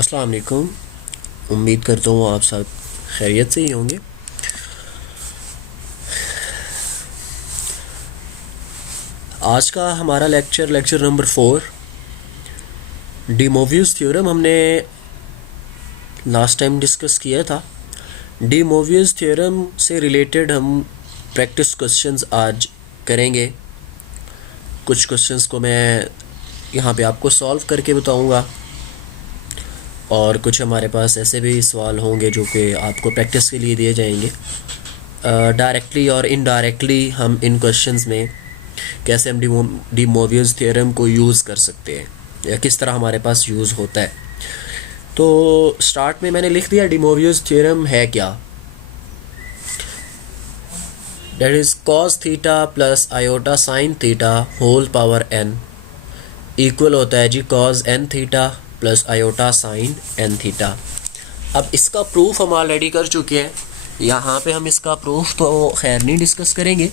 अस्सलाम वालेकुम। उम्मीद करता हूँ आप सब खैरियत से ही होंगे। आज का हमारा lecture number 4, D Moivre's theorem हमने लास्ट टाइम डिस्कस किया था। डी मोवियस थ्योरम से रिलेटेड हम प्रैक्टिस क्वेश्चंस आज करेंगे। कुछ क्वेश्चंस को मैं यहाँ पे आपको सॉल्व करके बताऊँगा और कुछ हमारे पास ऐसे भी सवाल होंगे जो कि आपको प्रैक्टिस के लिए दिए जाएंगे। डायरेक्टली और इनडायरेक्टली हम इन क्वेश्चंस में कैसे हम डी मोवियस थ्योरम को यूज़ कर सकते हैं या किस तरह हमारे पास यूज़ होता है। तो स्टार्ट में मैंने लिख दिया डी मोवियस थ्योरम है क्या। That is cos theta plus iota sine theta whole power n equal होता है जी cos n theta plus iota sine n theta. अब इसका प्रूफ हम ऑलरेडी कर चुके हैं, यहाँ पे हम इसका प्रूफ तो खैर नहीं डिस्कस करेंगे।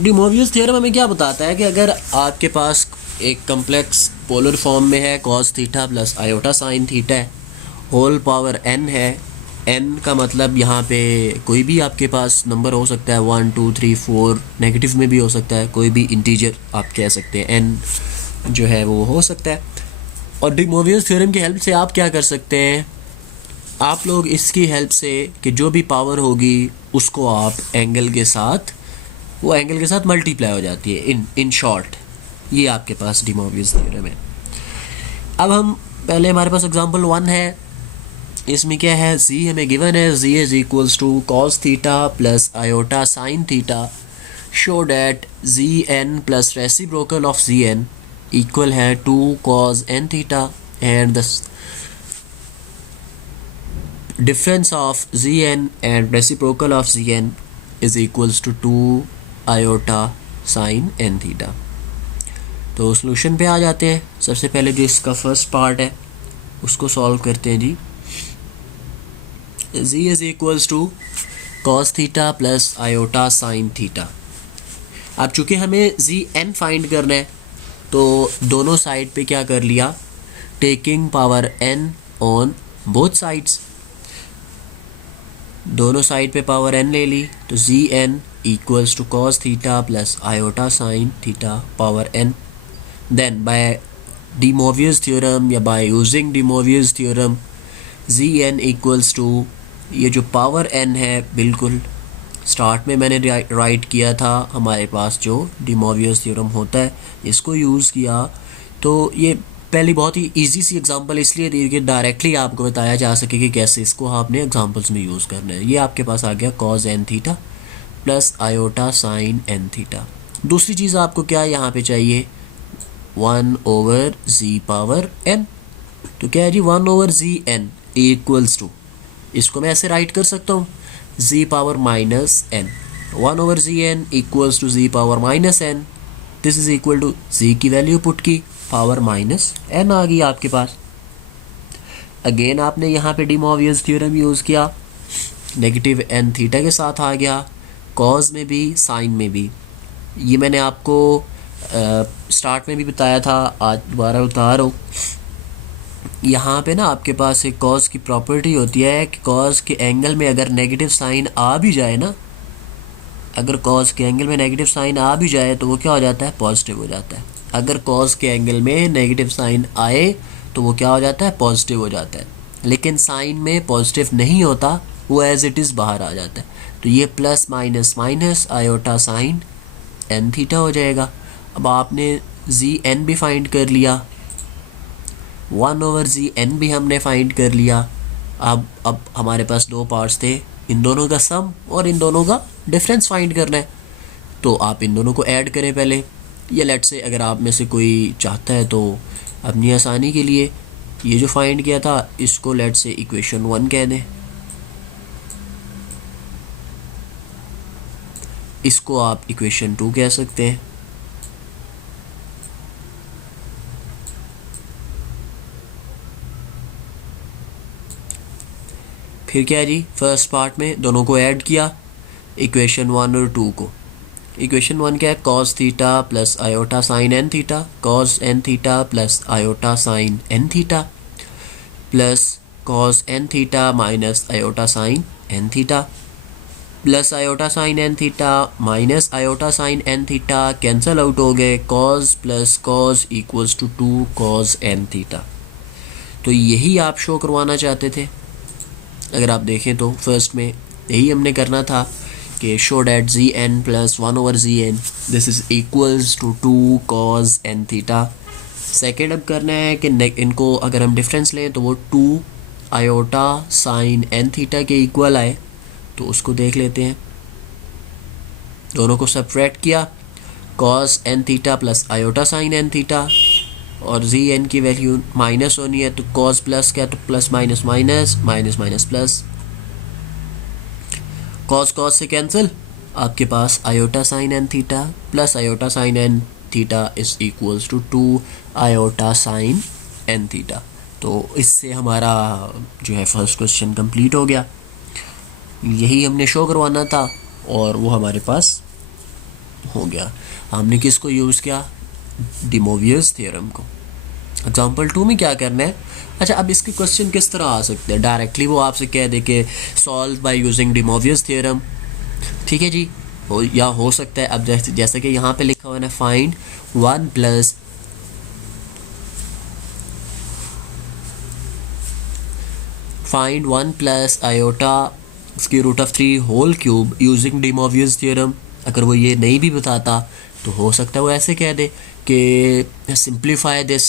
डी मोवियस थ्योरम हमें क्या बताता है कि अगर आपके पास एक कम्प्लेक्स पोलर फॉर्म में है cos theta plus iota sine theta है, होल पावर n है। n का मतलब यहाँ पे कोई भी आपके पास नंबर हो सकता है, 1 2 3 4, नेगेटिव में भी हो सकता है, कोई भी इंटीजर आप कह सकते हैं, n जो है वो हो सकता है। और डी मोवियस थ्योरम की हेल्प से आप क्या कर सकते हैं, आप लोग इसकी हेल्प से कि जो भी पावर होगी उसको आप एंगल के साथ, वो एंगल के साथ मल्टीप्लाई हो जाती है। इन शॉर्ट ये आपके पास डी मोवियस थ्योरम है। अब हम पहले हमारे पास एग्जांपल 1 है, इसमें क्या है, z हमें गिवन है, z is equals to cos theta plus iota sine theta, show that z n plus reciprocal of z n equal है 2 cos n थीटा and the difference of Zn and reciprocal of Zn is equals to 2 iota sin n theta। तो solution पे आ जाते हैं। सबसे पहले जो इसका फर्स्ट पार्ट है उसको सॉल्व करते हैं जी। Z is equals to cos theta plus iota sine theta. अब चूँकि हमें Zn फाइंड करना है तो दोनों साइड पे क्या कर लिया, taking power n on both sides, दोनों साइड पे पावर n ले ली तो z n equals to cos theta plus iota sine theta power n। Then by de Moivre's theorem या by using de Moivre's theorem z n equals to, ये जो power n है बिल्कुल start में मैंने राइट किया था, हमारे पास जो डी मोवियस थ्योरम होता है इसको यूज़ किया। तो ये पहली बहुत ही इजी सी एग्जांपल इसलिए दी कि डायरेक्टली आपको बताया जा सके कि कैसे इसको आपने एग्जांपल्स में यूज़ करना है। ये आपके पास आ गया cos n theta plus iota sine n theta. दूसरी चीज़ आपको क्या यहाँ पे चाहिए, 1 ओवर z पावर n। तो क्या है जी, 1 over z n equals to, इसको मैं ऐसे राइट कर सकता हूँ, z power minus n। 1 over z n equals to z power minus n। This is equal to z की वैल्यू पुट की, पावर माइनस n आ गई आपके पास। अगेन आपने यहाँ पे डी मोवियस थ्योरम यूज़ किया, नेगेटिव n थीटा के साथ आ गया, कॉज में भी साइन में भी। ये मैंने आपको स्टार्ट में भी बताया था, आज दोबारा बता रहा हूँ। यहाँ पे ना आपके पास एक कॉज की प्रॉपर्टी होती है कि कॉज के एंगल में अगर नेगेटिव साइन आ भी जाए ना, अगर कॉज के एंगल में नेगेटिव साइन आ भी जाए तो वो क्या हो जाता है, पॉजिटिव हो जाता है। अगर कॉज के एंगल में नेगेटिव साइन आए तो वो क्या हो जाता है, पॉजिटिव हो जाता है। लेकिन साइन में पॉजिटिव नहीं होता, वो एज इट इज़ बाहर आ जाता है। तो ये plus minus minus iota sine n theta हो जाएगा। अब आपने जी एन भी फाइंड कर लिया, 1 ओवर जी एन भी हमने फाइंड कर लिया। अब हमारे पास दो पार्ट्स थे, इन दोनों का सम और इन दोनों का डिफरेंस फाइंड करना है। तो आप इन दोनों को ऐड करें पहले। ये लेट से अगर आप में से कोई चाहता है तो अपनी आसानी के लिए ये जो फाइंड किया था इसको लेट से इक्वेशन 1 कह दें, इसको आप इक्वेशन 2 कह सकते हैं। फिर क्या है जी, फर्स्ट पार्ट में दोनों को ऐड किया, इक्वेशन 1 और 2 को, इक्वेशन 1 क्या है, cos theta plus iota sine n theta, cos n theta plus iota sine n theta plus cos n theta minus iota sine n theta plus iota sine n theta minus iota sine n theta cancel out हो गए, cos plus cos equals to 2 cos n theta. तो यही आप show करवाना चाहते थे। अगर आप देखें तो फर्स्ट में यही हमने करना था कि show that z n plus 1/gn this is equals to 2 cos n theta. Second अब करना है कि इनको अगर हम डिफरेंस लें तो वो 2 आयोटा साइन एन थीटा के इक्वल आए, तो उसको देख लेते हैं। दोनों को सब्ट्रैक्ट किया, cos n theta plus iota sine n theta, और जी एन की वैल्यू माइनस होनी है तो कॉस प्लस क्या, तो plus minus minus minus minus plus, cos cos से कैंसिल, आपके पास iota sine n theta plus iota sine n theta is equals to 2 iota sine n theta. तो इससे हमारा जो है फर्स्ट क्वेश्चन कंप्लीट हो गया। यही हमने शो करवाना था और वो हमारे पास हो गया। हमने किसको यूज़ किया, डी मोवियस थ्योरम को। एग्जाम्पल 2 में क्या करना है, अच्छा अब इसके क्वेश्चन किस तरह आ सकते हैं, डायरेक्टली वो आपसे कह दे कि solve by using de Moivre's theorem, ठीक है जी, या हो सकता है अब जैसे कि यहाँ पे लिखा हुआ है find 1 plus iota square root of 3 whole cube using de Moivre's theorem. अगर वो ये नहीं भी बताता तो हो सकता है वो ऐसे कह दे कि सिंप्लीफाई दिस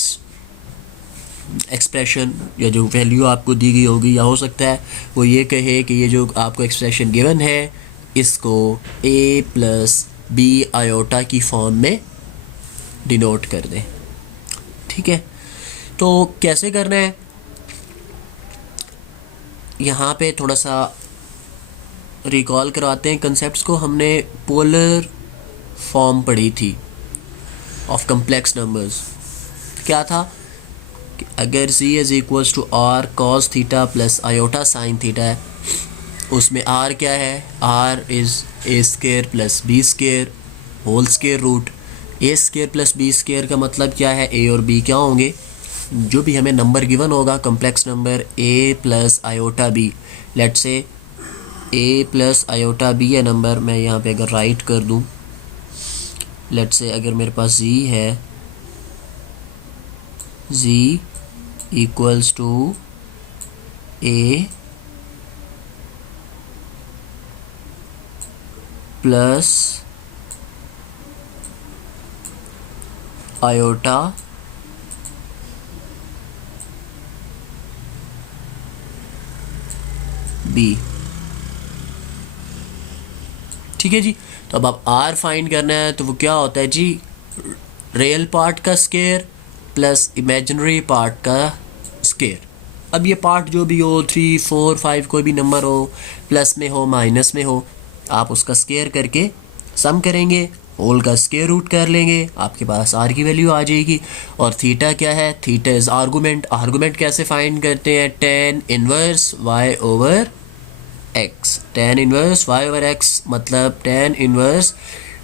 एक्सप्रेशन, या जो वैल्यू आपको दी गई होगी, या हो सकता है वो ये कहे कि ये जो आपको एक्सप्रेशन गिवन है इसको a प्लस बी आयोटा की फॉर्म में डिनोट कर दें, ठीक है। तो कैसे करना है, यहाँ पे थोड़ा सा रिकॉल करवाते हैं कंसेप्ट्स को। हमने पोलर फॉर्म पढ़ी थी ऑफ कम्प्लेक्स नंबर्स। क्या था कि अगर z is equals to r cos theta plus iota sine theta है, उसमें r क्या है, r is a square plus b square whole square root. a square plus b square का मतलब क्या है, a और b क्या होंगे, जो भी हमें नंबर गिवन होगा complex number a plus iota b, let's say a plus iota b है नंबर, मैं यहाँ पे अगर राइट कर दूँ, लेट्स से अगर मेरे पास z है, z equals to a plus iota b, ठीक है जी। तो अब आप r फाइंड करना है, तो वो क्या होता है जी, रियल पार्ट का स्क्वायर प्लस इमेजिनरी पार्ट का स्क्वायर। अब ये पार्ट जो भी हो 3 4 5 कोई भी नंबर हो, प्लस में हो माइनस में हो, आप उसका स्क्वायर करके सम करेंगे, होल का स्क्वायर रूट कर लेंगे, आपके पास r की वैल्यू आ जाएगी। और थीटा क्या है, थीटा इज आर्गूमेंट। आर्गूमेंट कैसे फाइंड करते हैं, tan inverse y over x, tan inverse y over x मतलब tan inverse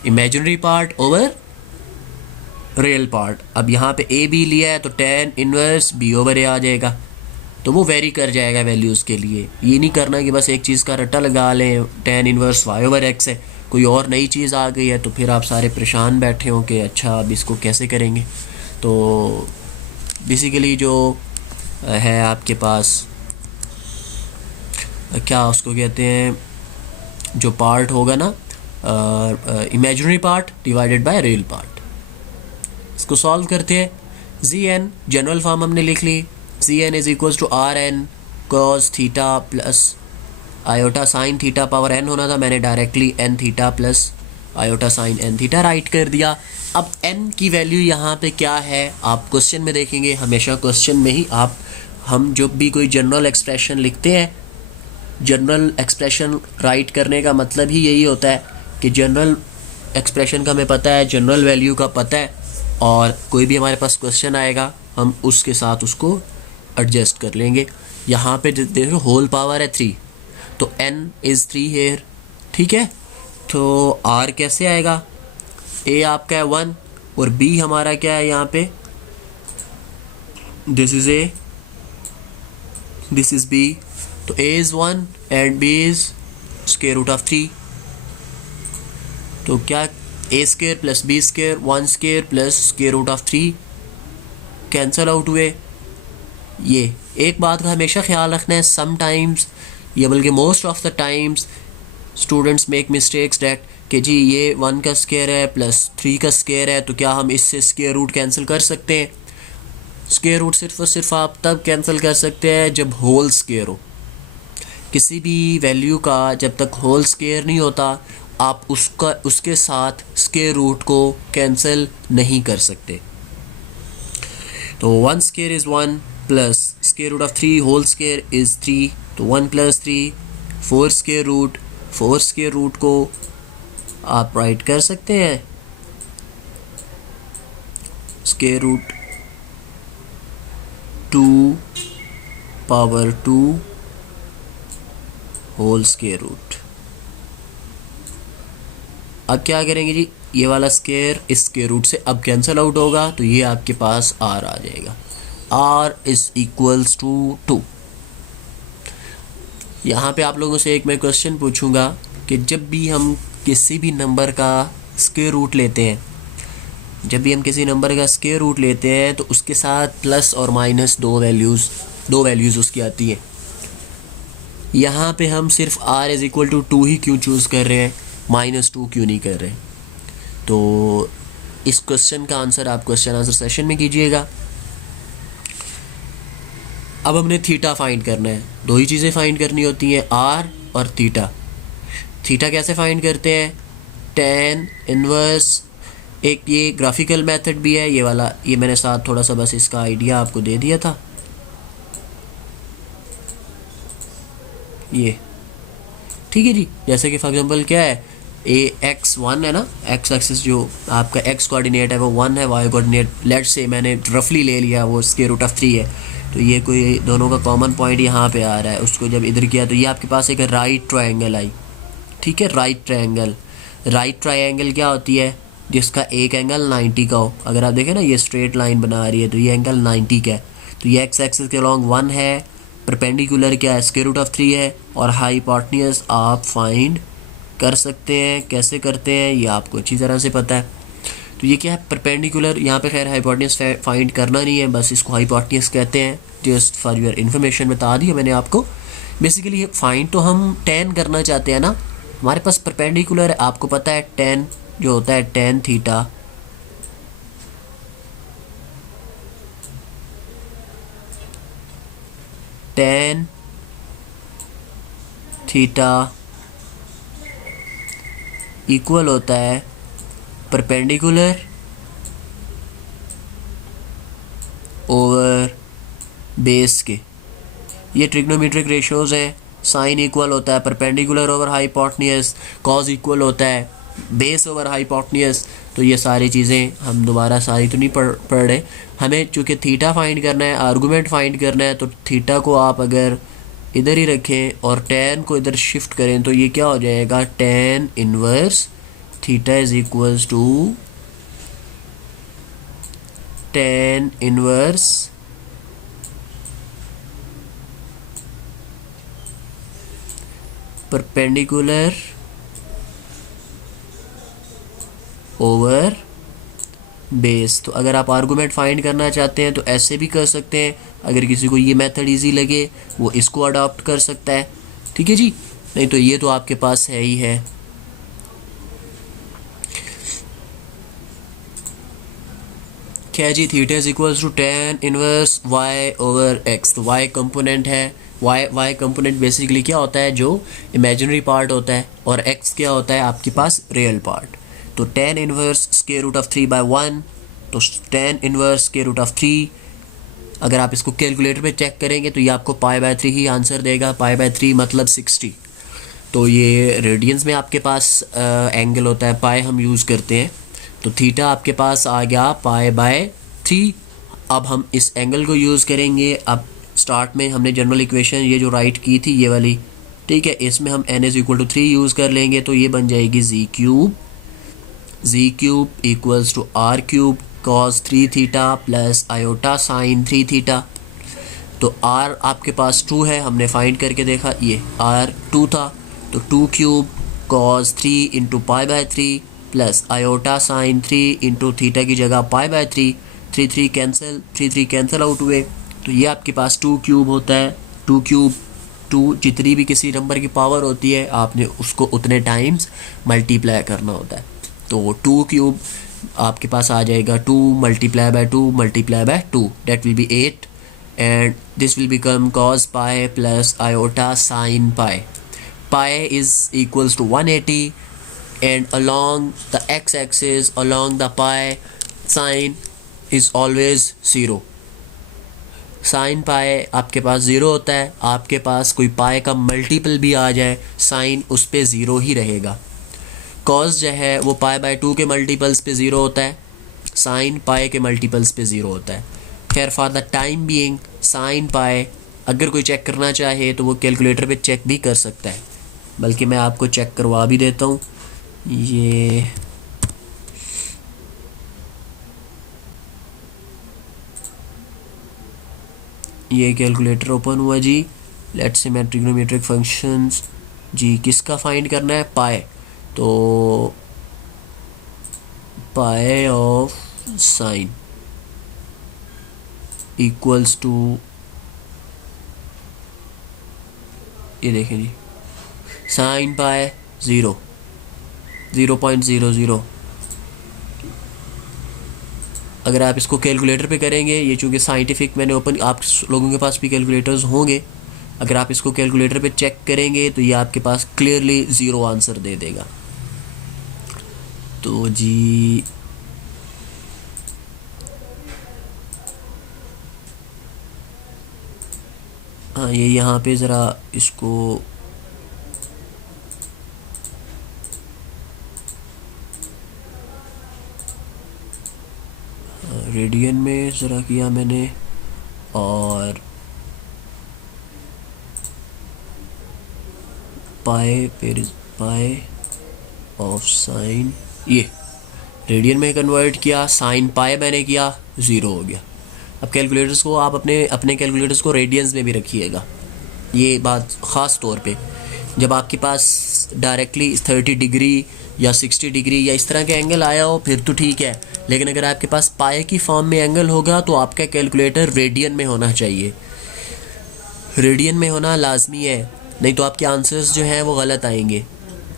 imaginary part over real part. अब यहाँ पे a b लिया है तो tan inverse b over a आ जाएगा, तो वो वेरी कर जाएगा वैल्यूज़ के लिए। ये नहीं करना कि बस एक चीज़ का रट्टा लगा लें, tan inverse y over x है, कोई और नई चीज़ आ गई है तो फिर आप सारे परेशान बैठे हो कि अच्छा अब इसको कैसे करेंगे। तो बेसिकली जो है आपके पास क्या उसको कहते हैं, जो पार्ट होगा ना imaginary part divided by real part, इसको सॉल्व करते हैं। जी एन जनरल फॉर्म हमने लिख ली, z n is equals to r n cos theta plus iota sine theta power n होना था, मैंने directly n theta plus iota sine n theta write कर दिया। अब एन की वैल्यू यहाँ पे क्या है आप क्वेश्चन में देखेंगे, हमेशा क्वेश्चन में ही आप हम जब भी कोई जनरल एक्सप्रेशन लिखते हैं, जनरल एक्सप्रेशन राइट करने का मतलब ही यही होता है कि जनरल एक्सप्रेशन का हमें पता है, जनरल वैल्यू का पता है, और कोई भी हमारे पास क्वेश्चन आएगा हम उसके साथ उसको एडजस्ट कर लेंगे। यहाँ पे देखो होल पावर है 3, तो n इज़ 3 हेयर, ठीक है। तो r कैसे आएगा, ए आपका है 1 और बी हमारा क्या है यहाँ पे, this is a, this is b, तो a is 1 and b is square root of 3। तो क्या a square plus b square 1 square plus square root of 3 cancel out हुए। ये एक बात का हमेशा ख्याल रखना है, समटाइम्स या बल्कि most of the times students make mistakes that कि जी ये 1 का स्क्वायर है प्लस 3 का स्क्वायर है, तो क्या हम इससे स्क्वायर रूट कैंसिल कर सकते हैं? स्क्वायर रूट सिर्फ और सिर्फ आप तब कैंसिल कर सकते हैं जब होल स्क्वायर हो। किसी भी वैल्यू का जब तक होल स्क्वायर नहीं होता आप उसके साथ स्क्वायर रूट को कैंसिल नहीं कर सकते। तो 1 square is 1 plus square root of 3 whole square is 3, तो 1 प्लस 3 4 स्क्वायर रूट को आप राइट कर सकते हैं square root 2 power 2 whole square root. अब क्या करेंगे जी, ये वाला स्क्वायर इस स्क्वायर रूट से अब कैंसिल आउट होगा, तो ये आपके पास r आ जाएगा, r इज इक्वल्स टू 2। यहाँ पे आप लोगों से एक मैं क्वेश्चन पूछूंगा कि जब भी हम किसी भी नंबर का स्क्वायर रूट लेते हैं, तो उसके साथ प्लस और माइनस दो वैल्यूज़ उसकी आती है। यहाँ पे हम सिर्फ r इज़ इक्वल टू 2 ही क्यों चूज़ कर रहे हैं, -2 क्यों नहीं कर रहे? तो इस क्वेश्चन का आंसर आप क्वेश्चन आंसर सेशन में कीजिएगा। अब हमने थीटा फाइंड करना है, दो ही चीज़ें फाइंड करनी होती हैं, r और थीटा। थीटा कैसे फाइंड करते हैं, tan इनवर्स, एक ये ग्राफिकल मेथड भी है, ये वाला ये मैंने साथ थोड़ा सा बस इसका आइडिया आपको दे दिया था। ये ठीक है जी, जैसे कि फॉर एग्जांपल क्या है, x1 है ना, x एक्सिस जो आपका x कोऑर्डिनेट है वो 1 है, y कोऑर्डिनेट लेट से मैंने रफली ले लिया वो स्क्वायर रूट ऑफ 3 है, तो ये कोई दोनों का कॉमन पॉइंट यहाँ पे आ रहा है, उसको जब इधर किया तो ये आपके पास एक राइट ट्रायंगल आई। ठीक है, राइट ट्रायंगल क्या होती है, जिसका एक एंगल 90 का हो। अगर आप देखें ना ये स्ट्रेट लाइन बना रही है तो ये एंगल 90 का है, तो ये x एक्सिस के अलॉन्ग 1 है, परपेंडिकुलर क्या है स्क्वायर रूट ऑफ 3 है, और हाइपोटेन्यूज आप फाइंड कर सकते हैं। कैसे करते हैं ये आपको अच्छी तरह से पता है। तो ये क्या है, परपेंडिकुलर, यहाँ पे खैर हाइपोटेन्यूज फाइंड करना नहीं है, बस इसको हाइपोटेन्यूज कहते हैं, जस्ट फॉर योर इन्फॉर्मेशन बता दिया मैंने आपको। बेसिकली फाइंड तो हम tan करना चाहते हैं ना, हमारे पास परपेंडिकुलर है, आपको पता है tan जो होता है tan थीटा इक्वल होता है परपेंडिकुलर ओवर बेस के। ये ट्रिग्नोमेट्रिक रेशियोज हैं। साइन इक्वल होता है perpendicular over hypotenuse, cos equal होता है बेस ओवर हाइपोटेन्यूज। तो ये सारी चीज़ें हम दोबारा सारी तो नहीं पढ़ रहे, हमें चूँकि थीटा फाइंड करना है, आर्गूमेंट फाइंड करना है, तो थीटा को आप अगर इधर ही रखें और tan को इधर शिफ्ट करें तो ये क्या हो जाएगा, tan inverse theta is equals to tan inverse perpendicular over base. तो अगर आप आर्गूमेंट फाइंड करना चाहते हैं तो ऐसे भी कर सकते हैं, अगर किसी को ये मेथड इजी लगे वो इसको अडॉप्ट कर सकता है। ठीक है जी, नहीं तो ये तो आपके पास है ही है। क्या जी, theta is equals to tan inverse y over x। तो y कंपोनेंट है, y कंपोनेंट बेसिकली क्या होता है, जो इमेजिनरी पार्ट होता है, और x क्या होता है आपके पास रियल पार्ट। तो tan inverse square root of 3/1, तो tan inverse square root of 3, अगर आप इसको कैलकुलेटर पे चेक करेंगे तो ये आपको π/3 ही आंसर देगा। π/3 मतलब 60। तो ये रेडियंस में आपके पास एंगल होता है, पाई हम यूज़ करते हैं, तो थीटा आपके पास आ गया π/3। अब हम इस एंगल को यूज़ करेंगे। अब स्टार्ट में हमने जनरल इक्वेशन ये जो राइट की थी ये वाली, ठीक है, इसमें हम n = 3 यूज़ कर लेंगे, तो ये बन जाएगी z³ z cube equals to r cube cos 3 theta plus iota sine 3 theta. तो आर आपके पास 2 है, हमने फाइंड करके देखा, ये आर 2 था, तो 2 cube cos 3 into pi by 3 plus iota sine 3 into theta की जगह पाई बाय 3, 3 कैंसिल आउट हुए, तो ये आपके पास 2 क्यूब होता है। 2 क्यूब 2 जितनी भी किसी नंबर की पावर होती है आपने उसको उतने टाइम्स मल्टीप्लाई करना होता है। तो 2 क्यूब आपके पास आ जाएगा 2 multiply by 2 multiply by 2, that will be 8 and this will become cos pi plus iota sin pi. Pi is equals to 180 and along the x-axis along the pi sin is always 0. Sine pi आपके पास zero होता है, आपके पास कोई पाए का multiple भी आ जाए sign उस पर ज़ीरो ही रहेगा। कॉस जो है वो पाए बाय 2 के मल्टीपल्स पे ज़ीरो होता है, साइन पाए के मल्टीपल्स पे ज़ीरो होता है। खैर for the time being sine pi अगर कोई चेक करना चाहे तो वो कैलकुलेटर पे चेक भी कर सकता है, बल्कि मैं आपको चेक करवा भी देता हूँ। ये कैलकुलेटर ओपन हुआ जी। लेट्स से मैं ट्रिग्नोमेट्रिक फंक्शंस जी किसका फाइंड करना है, पाए, तो पाए ऑफ साइन इक्वल्स टू, ये देखें जी, साइन पाए 0.00। अगर आप इसको कैलकुलेटर पे करेंगे, ये चूँकि साइंटिफिक मैंने ओपन, आप लोगों के पास भी कैलकुलेटर्स होंगे, अगर आप इसको कैलकुलेटर पे चेक करेंगे तो ये आपके पास क्लियरली 0 आंसर दे देगा। तो जी हाँ, ये यहाँ पे ज़रा इसको रेडियन में ज़रा किया मैंने, और पाए फिर पाए ऑफ साइन, ये रेडियन में कन्वर्ट किया, साइन पाए मैंने किया, 0 हो गया। अब कैलकुलेटर्स को आप अपने कैलकुलेटर्स को रेडियंस में भी रखिएगा, ये बात ख़ास तौर पे जब आपके पास डायरेक्टली 30 डिग्री या 60 डिग्री या इस तरह का एंगल आया हो फिर तो ठीक है, लेकिन अगर आपके पास पाए की फॉर्म में एंगल होगा तो आपका कैलकुलेटर रेडियन में होना चाहिए, रेडियन में होना लाजमी है, नहीं तो आपके आंसर्स जो हैं वो गलत आएंगे।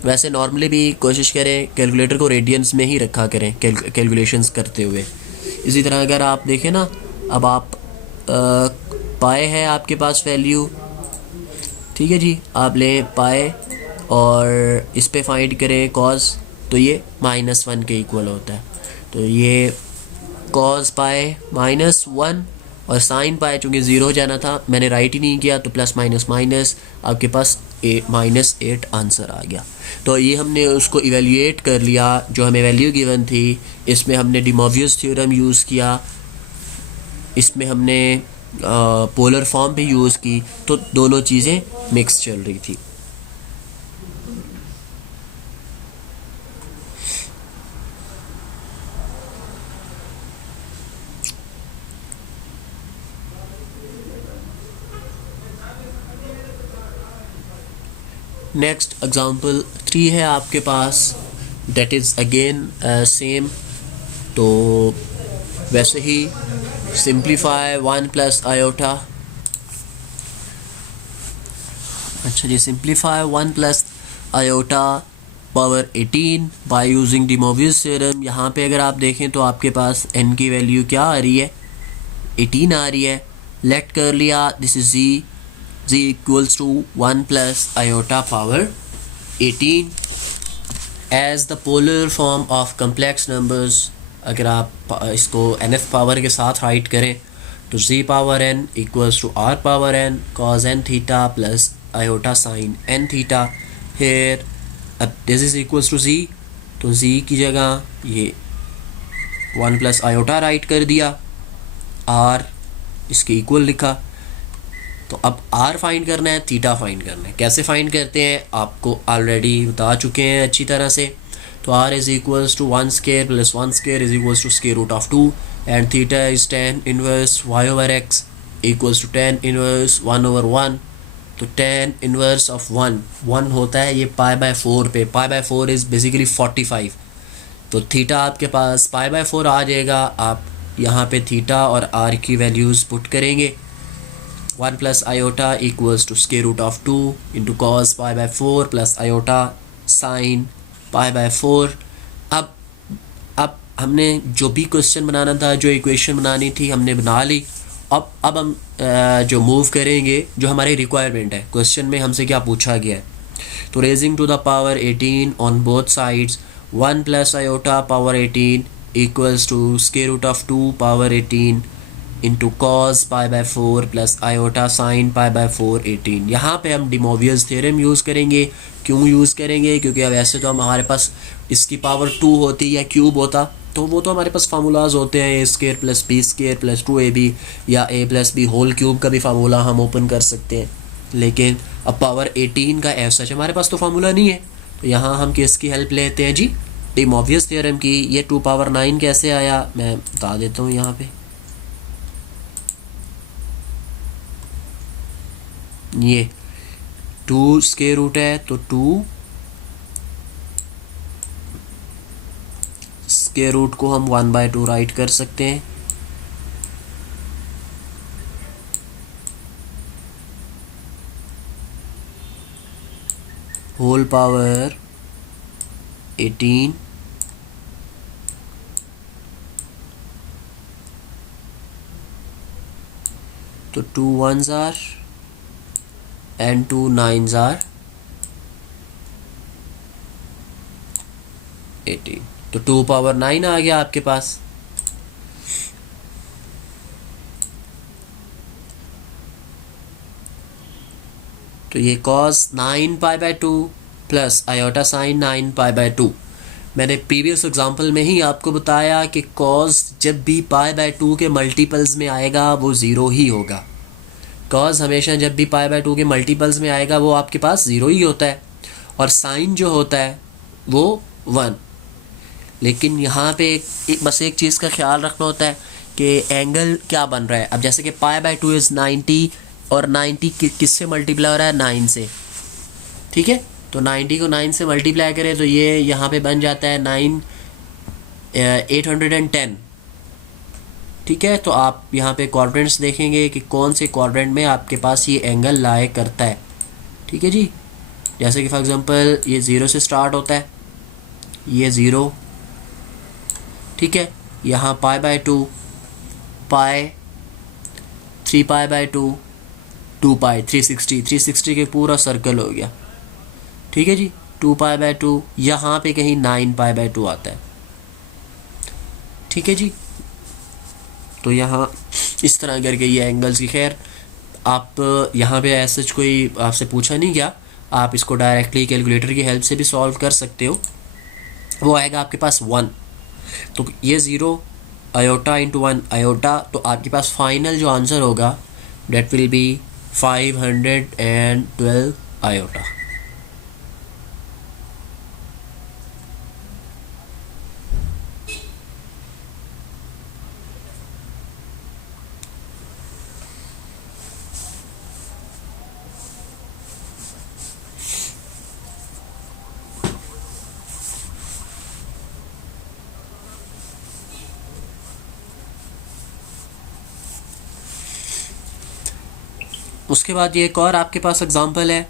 वैसे नॉर्मली भी कोशिश करें कैलकुलेटर को रेडियंस में ही रखा करें कैलकुलेशंस करते हुए। इसी तरह अगर आप देखें ना, अब आप पाए है आपके पास वैल्यू, ठीक है जी, आप लें पाए और इस पे फाइंड करें कॉस, तो ये -1 के इक्वल होता है, तो ये कॉस पाए -1 और साइन पाए चूँकि 0 जाना था मैंने राइट ही नहीं किया, तो प्लस माइनस माइनस आपके पास -8 आंसर आ गया। तो ये हमने उसको इवेल्यूएट कर लिया, जो हमें वैल्यू गिवन थी, इसमें हमने डी मोवियस थ्योरम यूज़ किया, इसमें हमने पोलर फॉर्म भी यूज़ की, तो दोनों चीज़ें मिक्स चल रही थी। नेक्स्ट एग्जांपल 3 है आपके पास, दैट इज़ अगेन सेम, तो वैसे ही सिंप्लीफाई 1 प्लस आयोटा, अच्छा जी, simplify 1 plus iota power 18 by using de Moivre's theorem. यहाँ पे अगर आप देखें तो आपके पास n की वैल्यू क्या आ रही है, 18 आ रही है। लेट कर लिया, this is z equals to 1 plus iota power 18 as the polar form of complex numbers. अगर आप इसको nth पावर के साथ राइट करें तो z power n equals to r power n cos n theta plus iota sine n theta. Here अब this is equals to z, तो z की जगह ये 1 प्लस आयोटा राइट कर दिया, r इसके इक्वल लिखा। तो अब r फाइंड करना है, थीटा फाइंड करना है। कैसे फाइंड करते हैं आपको ऑलरेडी बता चुके हैं अच्छी तरह से। तो r is equals to 1 square plus 1 square is equals to square root of 2 and theta is tan inverse y over x equals to tan inverse 1 over 1। तो tan इनवर्स ऑफ 1 होता है ये π/4 पे, π/4 इज़ बेसिकली 45। तो theta आपके पास π/4 आ जाएगा। आप यहाँ पे थीटा और r की वैल्यूज़ पुट करेंगे। 1 plus iota equals to square root of 2 into cos π/4 plus iota sine π/4। अब हमने जो भी क्वेश्चन बनाना था, जो इक्वेशन बनानी थी, हमने बना ली। अब हम जो मूव करेंगे, जो हमारी रिक्वायरमेंट है, क्वेश्चन में हमसे क्या पूछा गया है। तो raising to the power 18 on both sides 1 plus iota power 18 equals to square root of 2 power 18 into cos π/4 plus iota sine π/4 18। यहाँ पे हम डिमोवियस थ्योरम यूज़ करेंगे। क्यों यूज़ करेंगे? क्योंकि अब वैसे तो हमारे पास इसकी पावर 2 होती या क्यूब होता तो वो तो हमारे पास फार्मूलाज होते हैं, a square plus b square plus 2ab या a plus b whole cube का भी फार्मूला हम ओपन कर सकते हैं। लेकिन अब पावर 18 का ऐसा हमारे पास तो फार्मूला नहीं है। तो यहाँ हम किसकी हेल्प लेते हैं जी? डिमोवियस थ्योरम की। ये 2 पावर 9 कैसे आया मैं बता देता हूँ। यहाँ पे ये 2 स्क्वायर रूट है तो 2 स्क्वायर रूट को हम 1/2 राइट कर सकते हैं। होल पावर 18 तो 2 1s are and 2 9s are 18। तो 2 पावर 9 आ गया आपके पास। तो ये cos 9π/2 प्लस आयोटा साइन 9π/2। मैंने प्रीवियस एग्जांपल में ही आपको बताया कि cos जब भी π/2 के मल्टीपल्स में आएगा वो ज़ीरो ही होगा। cos हमेशा जब भी π/2 के मल्टीपल्स में आएगा वो आपके पास ज़ीरो ही होता है, और साइन जो होता है वो 1। लेकिन यहाँ पे बस एक चीज़ का ख्याल रखना होता है कि एंगल क्या बन रहा है। अब जैसे कि π/2 इज़ 90 और 90 किससे मल्टीप्लाई हो रहा है? 9 से। ठीक है, तो 90 को 9 से मल्टीप्लाई करें तो ये यहाँ पे बन जाता है 810। ठीक है, तो आप यहाँ पे क्वाड्रेंट्स देखेंगे कि कौन से क्वाड्रेंट में आपके पास ये एंगल लाए करता है। ठीक है जी, जैसे कि फॉर एग्जांपल ये 0 से स्टार्ट होता है, ये 0। ठीक है, यहाँ π/2 पाई 3π/2 2π 360 के पूरा सर्कल हो गया। ठीक है जी, 2π/2 यहाँ पे कहीं 9π/2 आता है। ठीक है जी, तो यहाँ इस तरह करके ये एंगल्स की, खैर आप यहाँ पे ऐसा कोई आपसे पूछा नहीं गया, आप इसको डायरेक्टली कैलकुलेटर की हेल्प से भी सॉल्व कर सकते हो। वो आएगा आपके पास 1। तो ये 0 आयोटा इंटू 1 आयोटा, तो आपके पास फाइनल जो आंसर होगा डेट विल बी 512 आयोटा। उसके बाद ये एक और आपके पास एग्जांपल है,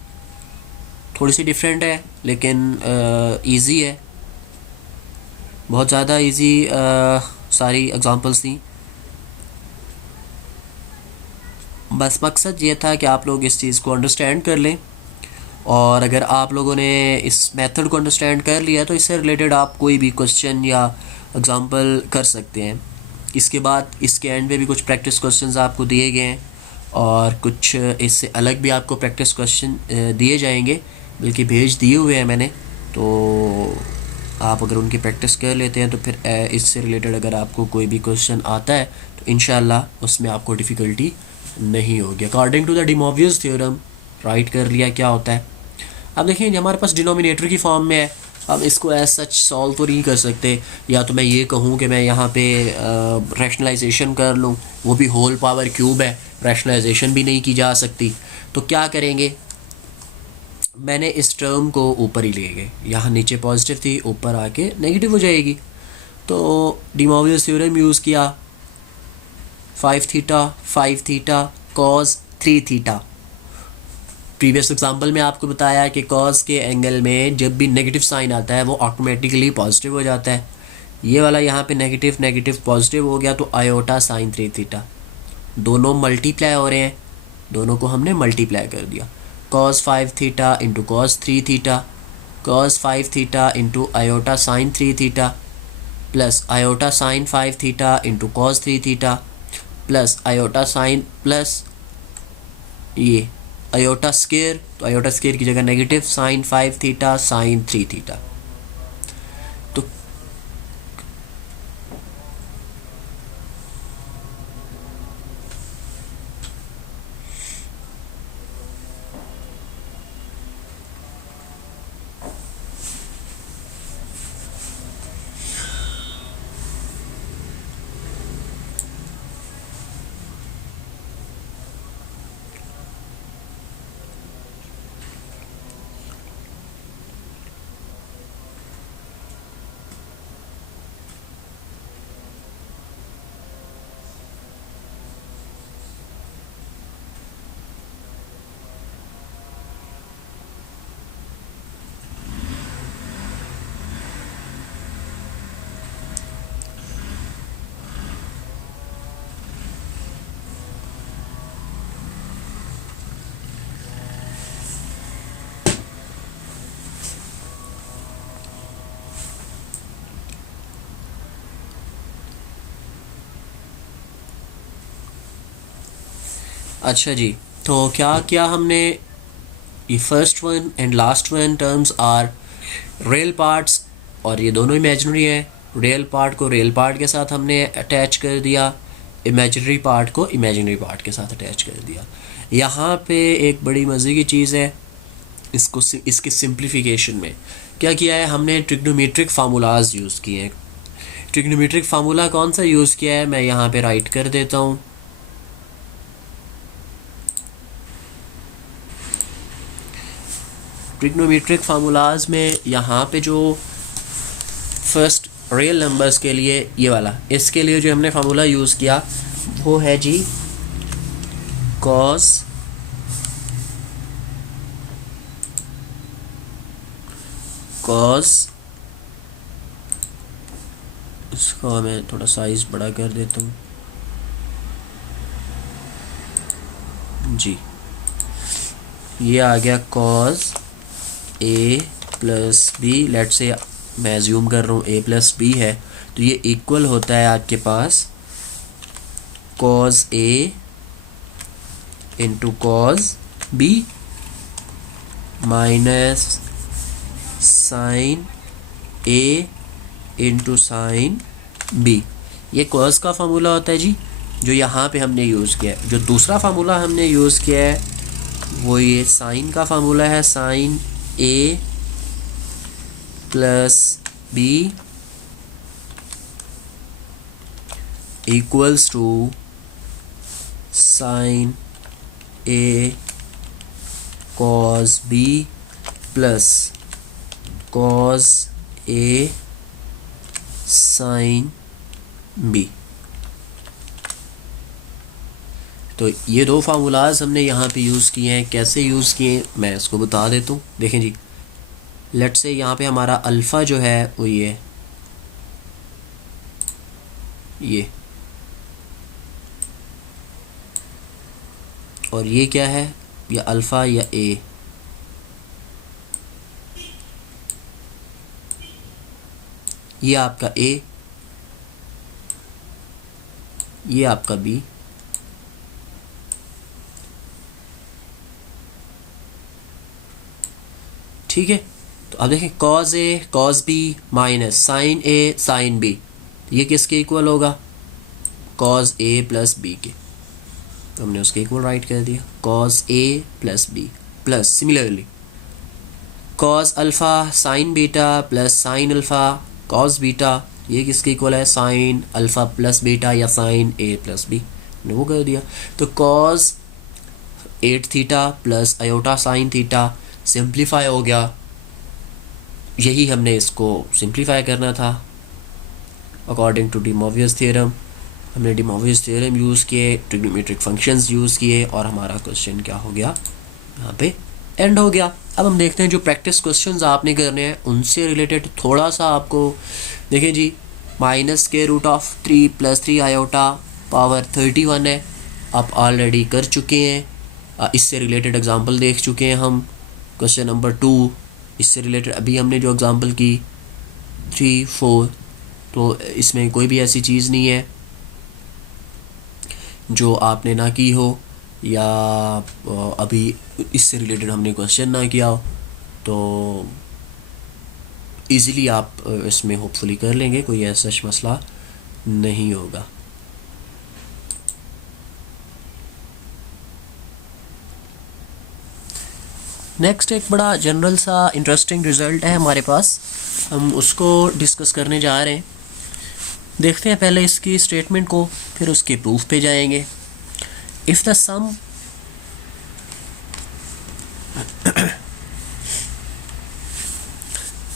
थोड़ी सी डिफरेंट है लेकिन इजी है, बहुत ज़्यादा इजी सारी एग्जांपल्स थी। बस मकसद ये था कि आप लोग इस चीज़ को अंडरस्टैंड कर लें, और अगर आप लोगों ने इस मेथड को अंडरस्टैंड कर लिया तो इससे रिलेटेड आप कोई भी क्वेश्चन या एग्जांपल कर सकते हैं। इसके बाद इसके एंड में भी कुछ प्रैक्टिस क्वेश्चंस आपको दिए गए हैं, और कुछ इससे अलग भी आपको प्रैक्टिस क्वेश्चन दिए जाएंगे, बल्कि भेज दिए हुए हैं मैंने। तो आप अगर उनकी प्रैक्टिस कर लेते हैं तो फिर इससे रिलेटेड अगर आपको कोई भी क्वेश्चन आता है तो इंशाल्लाह उसमें आपको डिफ़िकल्टी नहीं होगी। According to the de Moivre's theorem write कर लिया क्या होता है। अब देखिए हमारे पास डिनोमिनेटर की फॉर्म में है अब इसको एज सच सॉल्व तो नहीं कर सकते, या तो मैं ये कहूँ कि मैं यहाँ पे रैशनलाइजेशन कर लूँ, वो भी होल पावर क्यूब है, रैशनलाइजेशन भी नहीं की जा सकती। तो क्या करेंगे, मैंने इस टर्म को ऊपर ही ले गए, यहाँ नीचे पॉजिटिव थी ऊपर आके नेगेटिव हो जाएगी। तो डी मॉर्गन्स थ्योरम यूज़ किया, 5 theta cos 3 theta. Previous example में आपको बताया कि कॉस के एंगल में जब भी नेगेटिव साइन आता है वो ऑटोमेटिकली पॉजिटिव हो जाता है। ये वाला यहाँ पे नेगेटिव नेगेटिव पॉजिटिव हो गया, तो आयोटा साइन 3 थीटा, दोनों मल्टीप्लाई हो रहे हैं, दोनों को हमने मल्टीप्लाई कर दिया। Cos 5 theta into cos 3 theta, cos 5 theta into iota sine 3 theta, plus iota sine 5 theta into cos 3 theta, plus iota sine plus ये आयोटा स्केयर, तो आयोटा स्केयर की जगह negative sine 5 theta sine 3 theta. तो अच्छा जी, तो क्या क्या हमने, ये first one and last one terms are real parts, और ये दोनों इमेजिनरी है। रियल पार्ट को रियल पार्ट के साथ हमने अटैच कर दिया, इमेजिनरी पार्ट को इमेजिनरी पार्ट के साथ अटैच कर दिया। यहाँ पे एक बड़ी मज़े की चीज़ है, इसको इसके सिंप्लीफिकेशन में क्या किया है हमने, ट्रिग्नोमेट्रिक फार्मूलाज यूज़ किए हैं। ट्रिग्नोमेट्रिक फार्मूला कौन सा यूज़ किया है, मैं यहाँ पे राइट कर देता हूँ। ट्रिग्नोमेट्रिक फार्मूलाज में यहाँ पे जो फर्स्ट रियल नंबर्स के लिए ये वाला, इसके लिए जो हमने फार्मूला यूज़ किया वो है जी कॉस इसका मैं थोड़ा साइज बड़ा कर देता हूँ जी, ये आ गया cos a plus B, late से मैं एज्यूम कर रहा हूँ ए प्लस बी है, तो ये इक्वल होता है आपके पास cos a into cos b minus sine a into sine b. ये कॉस का फार्मूला होता है जी, जो यहाँ पे हमने यूज़ किया है। जो दूसरा फार्मूला हमने यूज़ किया है वो ये साइन का फार्मूला है, sine A plus B equals to sine A cos B plus cos A sine B. तो ये दो फार्मूलाज हमने यहाँ पे यूज़ किए हैं। कैसे यूज़ किए मैं इसको बता देता हूँ। देखें जी, लेट से यहाँ पे हमारा अल्फ़ा जो है वो ये और ये क्या है, या अल्फ़ा या ए, ये आपका ए, ये आपका बी, ठीक है। तो अब देखें cos A cos b minus sine A sine b, ये किसके इक्वल होगा, कॉस ए प्लस बी के, तो हमने उसके इक्वल राइट कर दिया, cos a plus b plus similarly cos alpha sine beta plus sine alpha cos beta, ये किसके इक्वल है, साइन अल्फ़ा प्लस बीटा या साइन ए प्लस बी, ने वो कर दिया। तो cos 8 theta plus iota sine theta simplify हो गया, यही हमने इसको सिंप्लीफाई करना था according to de Moivre's theorem. हमने डी मोवियस थ्योरम यूज़ किए, ट्रिग्नोमेट्रिक फंक्शंस यूज़ किए और हमारा क्वेश्चन क्या हो गया, यहाँ पे एंड हो गया। अब हम देखते हैं जो प्रैक्टिस क्वेश्चंस आपने करने हैं उनसे रिलेटेड थोड़ा सा आपको देखें जी। -√3 + 3 आयोटा पावर 31 है, आप ऑलरेडी कर चुके हैं, इससे रिलेटेड एग्जांपल देख चुके हैं हम। क्वेश्चन नंबर 2 इससे रिलेटेड अभी हमने जो एग्जांपल की 3, 4, तो इसमें कोई भी ऐसी चीज़ नहीं है जो आपने ना की हो या अभी इससे रिलेटेड हमने क्वेश्चन ना किया हो, तो इजीली आप इसमें होपफुली कर लेंगे, कोई ऐसा मसला नहीं होगा। नेक्स्ट एक बड़ा जनरल सा इंटरेस्टिंग रिज़ल्ट है हमारे पास, हम उसको डिस्कस करने जा रहे हैं। देखते हैं पहले इसकी स्टेटमेंट को, फिर उसके प्रूफ पे जाएंगे। If the sum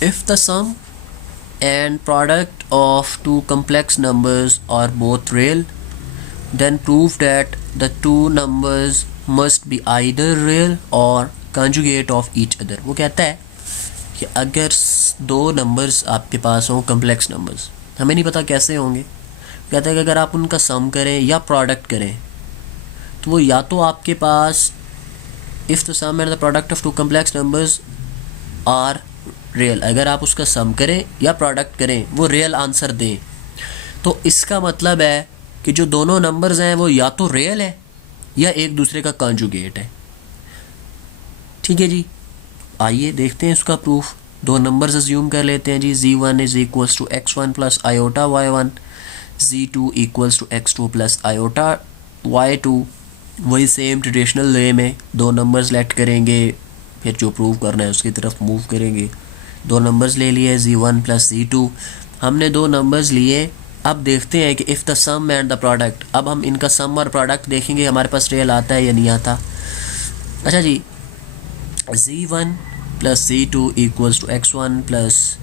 if the sum and product of two complex numbers are both real, then prove that the two numbers must be either real or conjugate of each other। वो कहता है कि अगर दो numbers आपके पास हों, complex numbers, हमें नहीं पता कैसे होंगे, कहता है कि अगर आप उनका सम करें या प्रोडक्ट करें तो वो या तो आपके पास if the sum and the product of two complex numbers are real, अगर आप उसका सम करें या प्रोडक्ट करें वो रियल आंसर दें, तो इसका मतलब है कि जो दोनों नंबर्स हैं वो या तो रियल है या एक दूसरे का कॉन्जुगेट है। ठीक है जी, आइए देखते हैं इसका प्रूफ। दो नंबर्स अज्यूम कर लेते हैं जी। z1 = x1 + iota y1, z2 = x2 + iota y2। वही सेम ट्रेडिशनल वे में दो नंबर्स लेट करेंगे, फिर जो प्रूव करना है उसकी तरफ मूव करेंगे। दो नंबर्स ले लिए z1 + z2, हमने दो नंबर्स लिए। अब देखते हैं कि if the sum and the product, अब हम इनका सम और प्रोडक्ट देखेंगे हमारे पास रियल आता है या नहीं आता। अच्छा जी, z1 + z2 = x1 +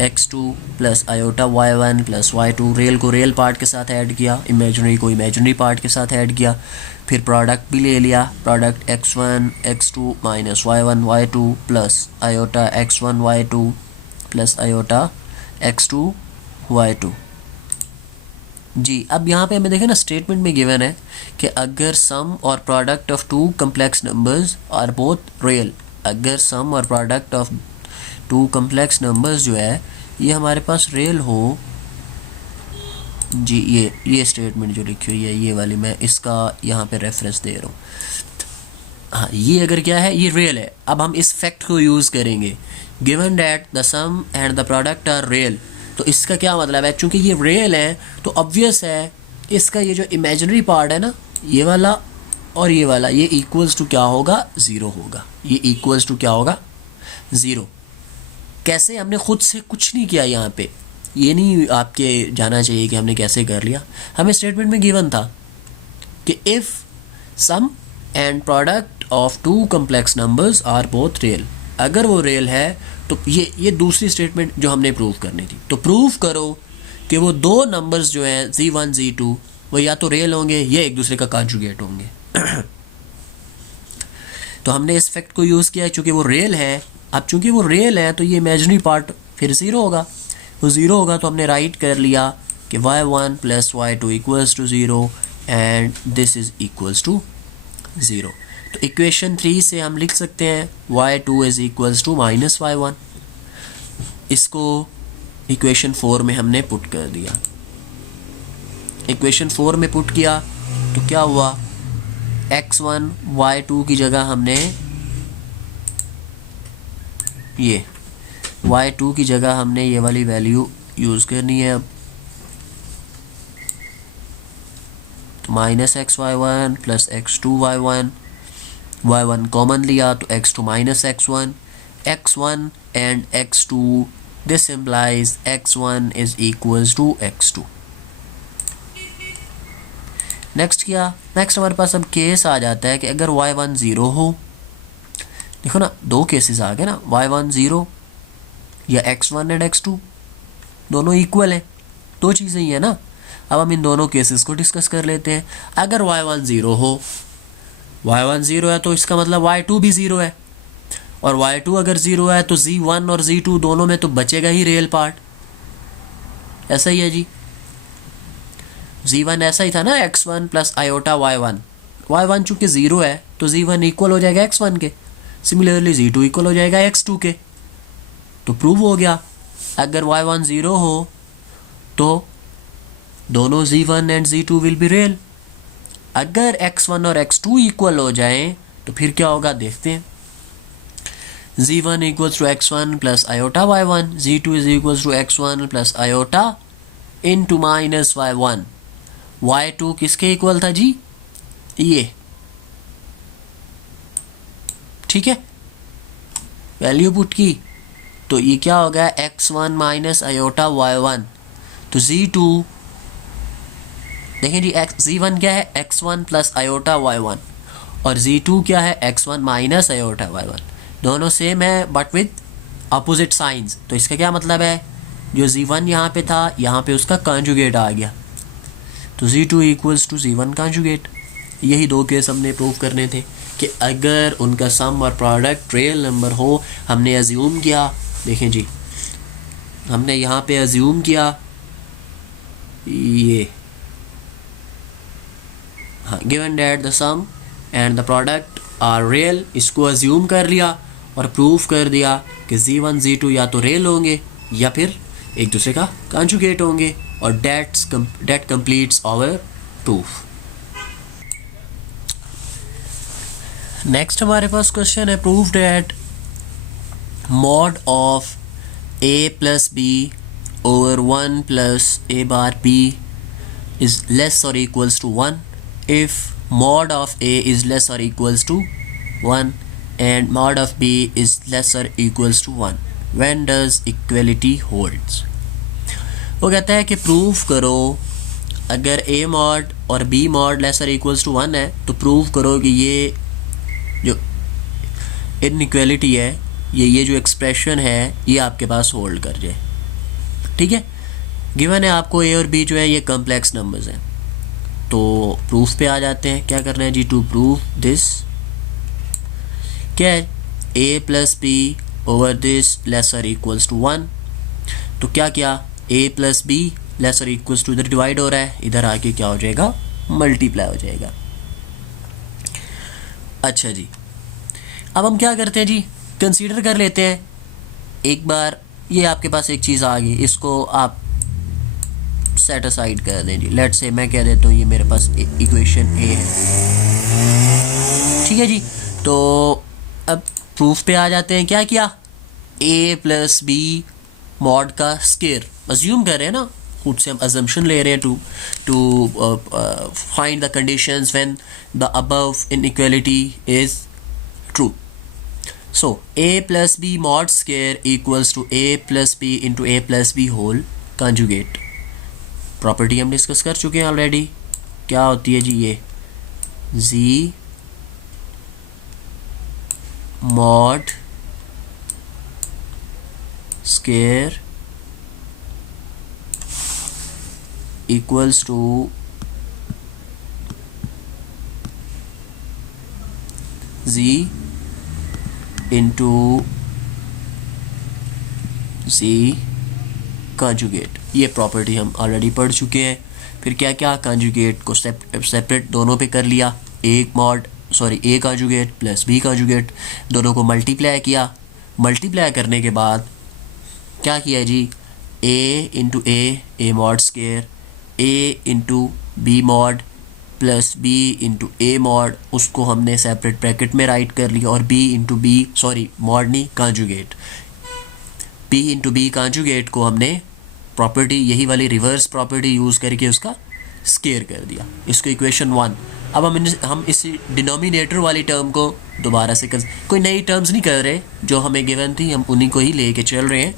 x2 + iota y1 + y2। Real को रियल पार्ट के साथ ऐड किया, इमेजिनरी को इमेजिनरी पार्ट के साथ ऐड किया, फिर प्रोडक्ट भी ले लिया। Product x1 x2 - y1 y2 + iota x1 y2 + iota x2 y2 जी। अब यहाँ पे हमें देखें ना, स्टेटमेंट में गिवन है कि अगर सम और product of two complex numbers are both real, अगर सम और product of two complex numbers जो है ये हमारे पास रियल हो जी। ये स्टेटमेंट जो लिखी हुई है ये वाली, मैं इसका यहाँ पे रेफरेंस दे रहा हूँ। हाँ, ये अगर क्या है, ये रियल है। अब हम इस फैक्ट को यूज़ करेंगे, given that the sum and the product are real. तो इसका क्या मतलब है, चूँकि ये रियल है तो ऑब्वियस है इसका ये जो इमेजिनरी पार्ट है ना, ये वाला और ये वाला, ये इक्वल्स टू क्या होगा, ज़ीरो होगा। ये इक्वल्स टू क्या होगा, ज़ीरो। कैसे, हमने खुद से कुछ नहीं किया यहाँ पे, ये नहीं आपके जाना चाहिए कि हमने कैसे कर लिया। हमें स्टेटमेंट में गिवन था कि if sum and product of two complex numbers are both real, अगर वो रियल है तो ये दूसरी स्टेटमेंट जो हमने प्रूव करनी थी। तो प्रूव करो कि वो दो नंबर्स जो हैं z1 z2 वो या तो रियल होंगे या एक दूसरे का कॉन्जुगेट होंगे। तो हमने इस फैक्ट को यूज़ किया चूँकि वो रियल है। अब चूँकि वो रियल है तो ये इमेजिनरी पार्ट फिर ज़ीरो होगा, वो ज़ीरो होगा तो हमने राइट कर लिया कि y1 + y2 = 0 and this is equals to 0। तो इक्वेशन 3 से हम लिख सकते हैं y2 = -y1। इसको इक्वेशन 4 में हमने पुट कर दिया। इक्वेशन 4 में पुट किया तो क्या हुआ, x1 y2 की जगह हमने ये y2 की जगह हमने ये वाली वैल्यू यूज़ करनी है। अब तो -xy1 + x2y1 y1 कॉमन लिया तो x2 minus x1 and x2, this implies x1 is equals to x2। Next हमारे पास अब केस आ जाता है कि अगर y1 0 हो, देखो ना दो केसेस आ गए ना, y1 0 या x1 एंड x2 दोनों इक्वल है, दो चीज़ें ही है ना। अब हम इन दोनों केसेस को डिस्कस कर लेते हैं। अगर y1 0 हो, y1 0 है तो इसका मतलब y2 भी 0 है, और y2 अगर 0 है तो z1 और z2 दोनों में तो बचेगा ही रियल पार्ट, ऐसा ही है जी। z1 ऐसा ही था ना, x1 प्लस आयोटा y1 चूँकि 0 है तो z1 इक्वल हो जाएगा x1 के, सिमिलरली z2 इक्वल हो जाएगा x2 के, तो प्रूव हो गया। अगर y1 0 हो तो दोनों z1 and z2 will be real. अगर x1 और x2 इक्वल हो जाएं तो फिर क्या होगा देखते हैं। z1 equals to x1 plus iota y1, z2 is equals to x1 plus iota into minus y1। y2 किसके इक्वल था जी, ये, ठीक है, वैल्यू पुट की तो ये क्या हो गया x1 माइनस आयोटा y1, तो z2 देखें जी, z1 क्या है x1 प्लस आयोटा y1 और z2 क्या है x1 माइनस आयोटा y1, दोनों सेम है बट विद अपोजिट साइंस। तो इसका क्या मतलब है, जो z1 यहाँ पे था यहाँ पे उसका कॉन्जुगेट आ गया, तो z2 equals to z1 conjugate. यही दो केस हमने प्रूव करने थे कि अगर उनका सम और प्रोडक्ट रियल नंबर हो। हमने अज्यूम किया, देखें जी, हमने यहाँ पे अज्यूम किया ये, हाँ, given that the sum and the product are real, इसको अज्यूम कर लिया और प्रूफ कर दिया कि z1 z2 या तो रियल होंगे या फिर एक दूसरे का कॉन्जुगेट होंगे, और that completes our proof. Next हमारे पास क्वेश्चन है, prove that mod of a plus b over 1 plus a bar b is less or equals to 1 if mod of a is less or equals to 1 and mod of b is less or equals to 1, when does equality holds। वो कहता है कि prove करो अगर a mod और b mod less और equals to 1 है तो प्रूव करो कि ये जो इनइक्वालिटी है, ये जो एक्सप्रेशन है ये आपके पास होल्ड कर जाए, ठीक है। गिवन है आपको a और b जो है ये कॉम्प्लेक्स नंबर्स हैं, तो प्रूफ पे आ जाते हैं। क्या करना है जी, टू प्रूव दिस क्या है, a plus b over this less और इक्वल्स टू 1, तो क्या किया, a प्लस बी लेस और इक्वल्स टू, इधर डिवाइड हो रहा है, इधर आके क्या हो जाएगा, मल्टीप्लाई हो जाएगा। अच्छा जी, अब हम क्या करते हैं जी, कंसीडर कर लेते हैं एक बार, ये आपके पास एक चीज़ आ गई, इसको आप सेट असाइड कर दें जी। लेट्स से मैं कह देता हूँ ये मेरे पास इक्वेशन ए है, ठीक है जी। तो अब प्रूफ पे आ जाते हैं। क्या किया, a प्लस बी मॉड का स्केयर अज्यूम कर रहे हैं ना, खुद से हम अजम्पशन ले रहे हैं to find the conditions when the above inequality is true. So a plus b mod square equals to a plus b into a plus b whole conjugate। Property हम डिस्कस कर चुके हैं ऑलरेडी, क्या होती है जी, ये z mod square equals to z into z conjugate. ये property हम ऑलरेडी पढ़ चुके हैं। फिर क्या क्या, कॉन्जुगेट को सेपरेट दोनों पे कर लिया, a conjugate plus b conjugate, दोनों को मल्टीप्लाई किया। मल्टीप्लाई करने के बाद क्या किया जी, a into a mod square, a into b mod plus b into a mod, उसको हमने सेपरेट ब्रैकेट में राइट कर लिया, और b into b, sorry mod नहीं conjugate, b into b conjugate को हमने प्रॉपर्टी यही वाली रिवर्स प्रॉपर्टी यूज़ करके उसका स्केयर कर दिया, इसको इक्वेशन 1। अब हम इस डिनोमिनेटर वाली टर्म को दोबारा से कोई नई टर्म्स नहीं कर रहे, जो हमें गिवन थी हम उन्हीं को ही लेके चल रहे हैं।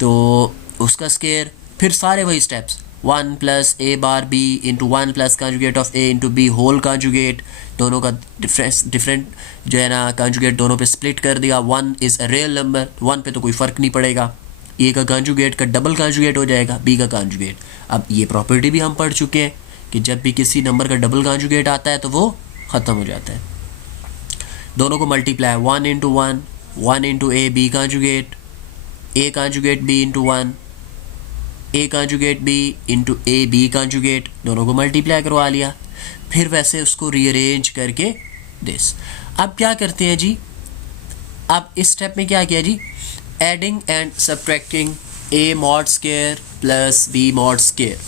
तो उसका स्केयर, फिर सारे वही steps, 1 plus a bar b into 1 plus conjugate of a into b whole conjugate, दोनों का डिफरेंट जो है ना कंजुगेट दोनों पे स्प्लिट कर दिया। 1 इज़ अ रियल नंबर, 1 पे तो कोई फ़र्क नहीं पड़ेगा, ए का कंजुगेट का डबल कंजुगेट हो जाएगा बी का कंजुगेट। अब ये प्रॉपर्टी भी हम पढ़ चुके हैं कि जब भी किसी नंबर का डबल कंजुगेट आता है तो वो ख़त्म हो जाता है। दोनों को multiply 1 into 1, 1 into a b conjugate, a conjugate b into 1, a conjugate b into a b conjugate, दोनों को मल्टीप्लाई करवा लिया। फिर वैसे उसको रीअरेंज करके दिस। अब क्या करते हैं जी, अब इस स्टेप में क्या किया जी, adding and subtracting a mod square plus B mod square.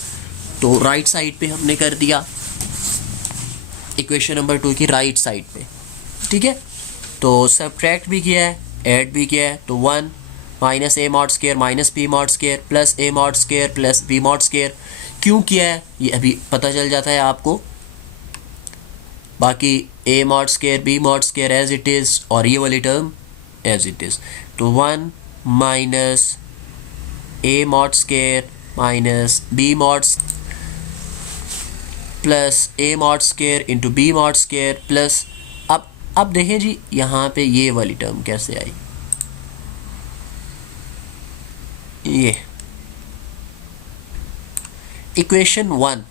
तो राइट साइड पे हमने कर दिया इक्वेशन नंबर 2 की राइट साइड पे, ठीक है। तो सब्ट्रैक्ट भी किया है, ऐड भी किया है, तो 1 minus A mod square minus b mod square plus a mod square plus B mod square. क्यों किया है ये अभी पता चल जाता है आपको। बाकी a mod square B mod square as it is और ये वाली टर्म एज इट इज़। तो 1 minus A mod square minus b mod plus a mod square into b mod square plus, अब देखें जी यहाँ पे ये वाली टर्म कैसे आई, ये इक्वेशन 1